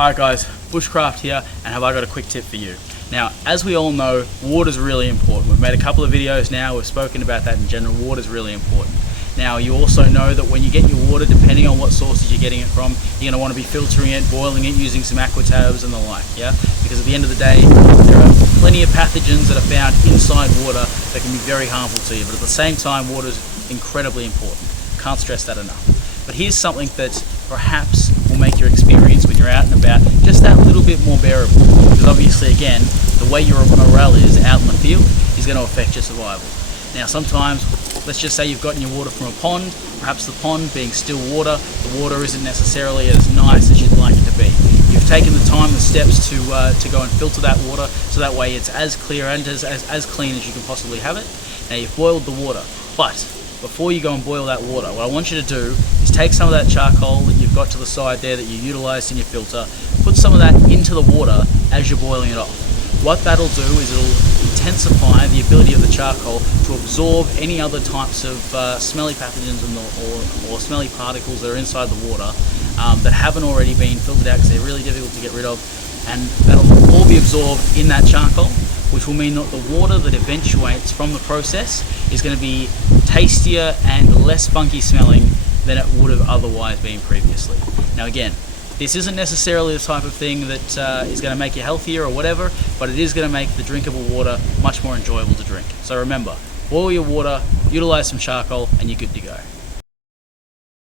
Alright guys, Bushcraft here, and have I got a quick tip for you. Now, as we all know, water is really important. We've made a couple of videos now, we've spoken about that in general. Water is really important. Now, you also know that when you get your water, depending on what sources you're getting it from, you're going to want to be filtering it, boiling it, using some aqua tabs and the like, yeah? Because at the end of the day, there are plenty of pathogens that are found inside water that can be very harmful to you, but at the same time, water is incredibly important. Can't stress that enough. But here's something that perhaps will make your experience when you're out and about just that little bit more bearable. Because obviously, again, the way your morale is out in the field is going to affect your survival. Now, sometimes, let's just say you've gotten your water from a pond, perhaps the pond being still water, the water isn't necessarily as nice as you'd like it to be. You've taken the time, the steps to go and filter that water, so that way it's as clear and as clean as you can possibly have it. Now, you've boiled the water, but before you go and boil that water, what I want you to do is take some of that charcoal that you've got to the side there that you utilised in your filter, put some of that into the water as you're boiling it off. What that'll do is it'll intensify the ability of the charcoal to absorb any other types of smelly pathogens or smelly particles that are inside the water that haven't already been filtered out because they're really difficult to get rid of, and that'll all be absorbed in that charcoal, which will mean that the water that eventuates from the process is going to be tastier and less funky smelling than it would have otherwise been previously. Now again, this isn't necessarily the type of thing that is going to make you healthier or whatever, but it is going to make the drinkable water much more enjoyable to drink. So remember, boil your water, utilise some charcoal, and you're good to go.